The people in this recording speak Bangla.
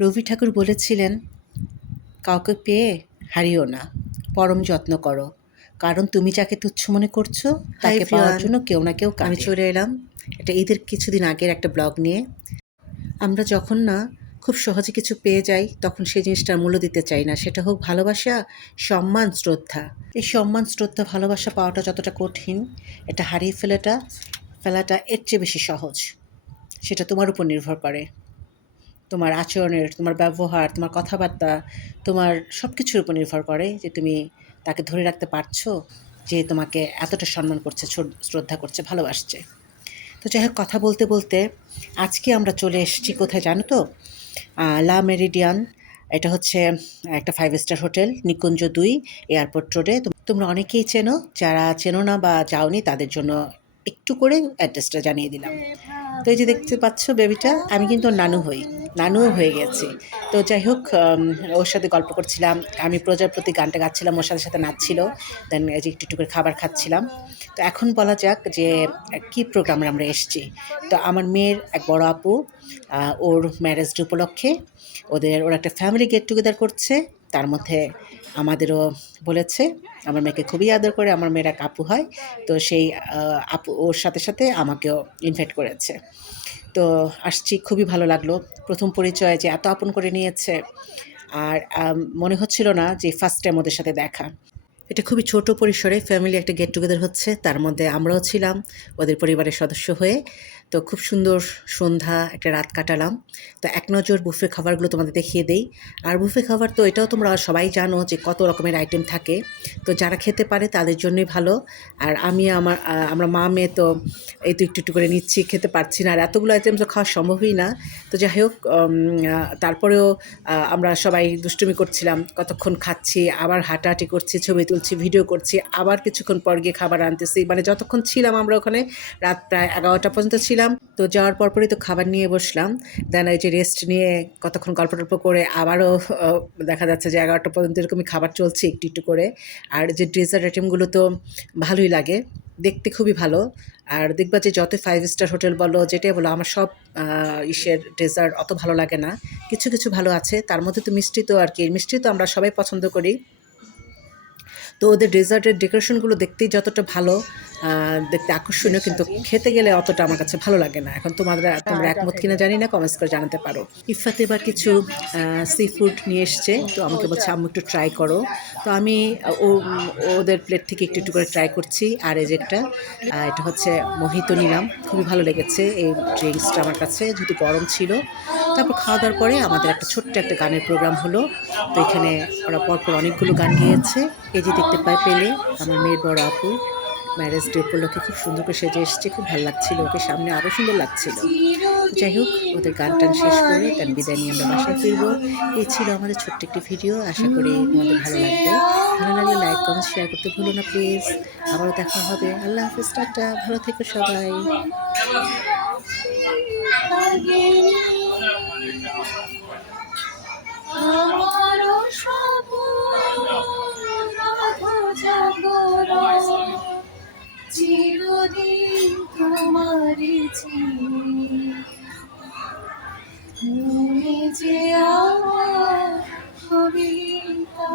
রবি ঠাকুর বলেছিলেন, কাউকে পেয়ে হারিও না, পরম যত্ন করো, কারণ তুমি যাকে তুচ্ছ মনে করছো তাকে পাওয়ার জন্য কেউ না কেউ আমি চলে এলাম এটা ঈদের কিছুদিন আগের একটা ব্লগ নিয়ে। আমরা যখন না খুব সহজে কিছু পেয়ে যাই তখন সেই জিনিসটার মূল্য দিতে চাই না, সেটা হোক ভালোবাসা, সম্মান, শ্রদ্ধা। এই সম্মান, শ্রদ্ধা, ভালোবাসা পাওয়াটা যতটা কঠিন, এটা হারিয়ে ফেলাটা এর চেয়ে বেশি সহজ। সেটা তোমার উপর নির্ভর করে, তোমার আচরণের, তোমার ব্যবহার, তোমার কথাবার্তা, তোমার সব কিছুর উপর নির্ভর করে যে তুমি তাকে ধরে রাখতে পারছো, যে তোমাকে এতটা সম্মান করছে, শ্রদ্ধা করছে, ভালোবাসছে। তো যাই হোক, কথা বলতে বলতে আজকে আমরা চলে এসেছি কোথায় জানো তো? লা মেরিডিয়ান। এটা হচ্ছে একটা 5 স্টার হোটেল, নিকুঞ্জ 2, এয়ারপোর্ট রোডে। তোমরা অনেকেই চেনো, যারা চেনো না বা যাওনি তাদের জন্য একটু করে অ্যাড্রেসটা জানিয়ে দিলাম। তো এই যে দেখতে পাচ্ছ বেবিটা, আমি কিন্তু ওর নানুও হয়ে গেছি। তো যাই হোক, ওর সাথে গল্প করছিলাম, আমি প্রজাপতি গানটা গাচ্ছিলাম, ওর সাথে সাথে নাচছিল, দেন এই যে একটু একটু করে খাবার খাচ্ছিলাম। তো এখন বলা যাক যে কী প্রোগ্রামে আমরা এসেছি। তো আমার মেয়ের এক বড় আপু, ওর ম্যারেজ ডে উপলক্ষে ওরা একটা ফ্যামিলি গেট টুগেদার করছে। তার মধ্যে আমাদেরও বলেছে, আমার মেয়েকে খুবই আদর করে, আমার মেয়ের এক আপু হয়, তো সেই আপু ওর সাথে সাথে আমাকেও ইনভাইট করেছে। তো আসছি, খুবই ভালো লাগলো। প্রথম পরিচয় যে এত আপন করে নিয়েছে, আর মনে হচ্ছিল না যে ফার্স্ট টাইম ওদের সাথে দেখা। এটা খুবই ছোট পরিসরে ফ্যামিলি একটা গেট টুগেদার হচ্ছে, তার মধ্যে আমরাও ছিলাম ওদের পরিবারের সদস্য হয়ে। তো খুব সুন্দর সন্ধ্যা একটা রাত কাটালাম। তো এক নজর বুফে খাবারগুলো তোমাদের দেখিয়ে দেই। আর বুফে খাবার তো এটাও তোমরা সবাই জানো যে কত রকমের আইটেম থাকে, তো যারা খেতে পারে তাদের জন্যই ভালো। আর আমরা মা মেয়ে তো এই তো একটু একটু করে নিচ্ছি, খেতে পারছি না, আর এতগুলো আইটেম তো খাওয়া সম্ভবই না। তো যাই হোক, তারপরেও আমরা সবাই দুষ্টুমি করছিলাম, কতক্ষণ খাচ্ছি, আবার হাঁটাহাঁটি করছি, ছবি তুলছি, ভিডিও করছি, আবার কিছুক্ষণ পর গিয়ে খাবার আনতেছি। মানে যতক্ষণ ছিলাম আমরা ওখানে, রাত প্রায় 11টা পর্যন্ত ছিলাম। তো যাওয়ার পরপরই তো খাবার নিয়ে বসলাম, দেন এই যে রেস্ট নিয়ে কতক্ষণ গল্প টল্প করে আবারও দেখা যাচ্ছে যে 11টা পর্যন্ত এরকমই খাবার চলছে একটু একটু করে। আর যে ডেজার্ট আইটেমগুলো তো ভালোই লাগে, দেখতে খুবই ভালো। আর দেখবা যে যত 5 স্টার হোটেল বলো, যেটাই বলো, আমার সব ডেজার্ট অত ভালো লাগে না। কিছু কিছু ভালো আছে, তার মধ্যে তো মিষ্টি, তো আর কি, মিষ্টি তো আমরা সবাই পছন্দ করি। তো ওদের ডেজার্টের ডেকোরেশনগুলো দেখতেই যতটা ভালো, দেখতে আকর্ষণীয়, কিন্তু খেতে গেলে অতটা আমার কাছে ভালো লাগে না। এখন তোমরা একমত কিনা জানি না, কমেন্টস করে জানাতে পারো। ইফাত এবার কিছু সি ফুড নিয়ে এসছে, তো আমাকে বলছে আম্মু একটু ট্রাই করো। তো আমি ওদের প্লেট থেকে একটু একটু করে ট্রাই করছি। আর এই যে এটা হচ্ছে মোহিতো নিলাম, খুবই ভালো লেগেছে এই ড্রিঙ্কসটা আমার কাছে, যেহেতু গরম ছিল। তারপর খাওয়া দাওয়ার পরে আমাদের একটা ছোট্ট একটা গানের প্রোগ্রাম হলো। তো এখানে ওরা পরপর অনেকগুলো গান গেয়েছে। এই যে দেখতে পেলে আমার মেয়ের বড় আপু ম্যারেজ ডে উপলক্ষে খুব সুন্দর করে সেজে এসছে, খুব ভালো লাগছিল, ওকে সামনে আরও সুন্দর লাগছিল। যাই হোক, ওদের গান টান শেষ করে তার বিদায় নিয়ে আমরা বাসায় ফিরবো। এই ছিল আমাদের ছোট্ট একটি ভিডিও, আশা করি তোমাদের ভালো লাগবে। ভালো লাগলে লাইক, কমেন্ট, শেয়ার করতে ভুলো না প্লিজ। আবারও দেখা হবে। আল্লাহ হাফিজ, টাটা, ভালো থেকো সবাই। আমারও চিরদিন তোমারই তুমি যে আমার কবিতা।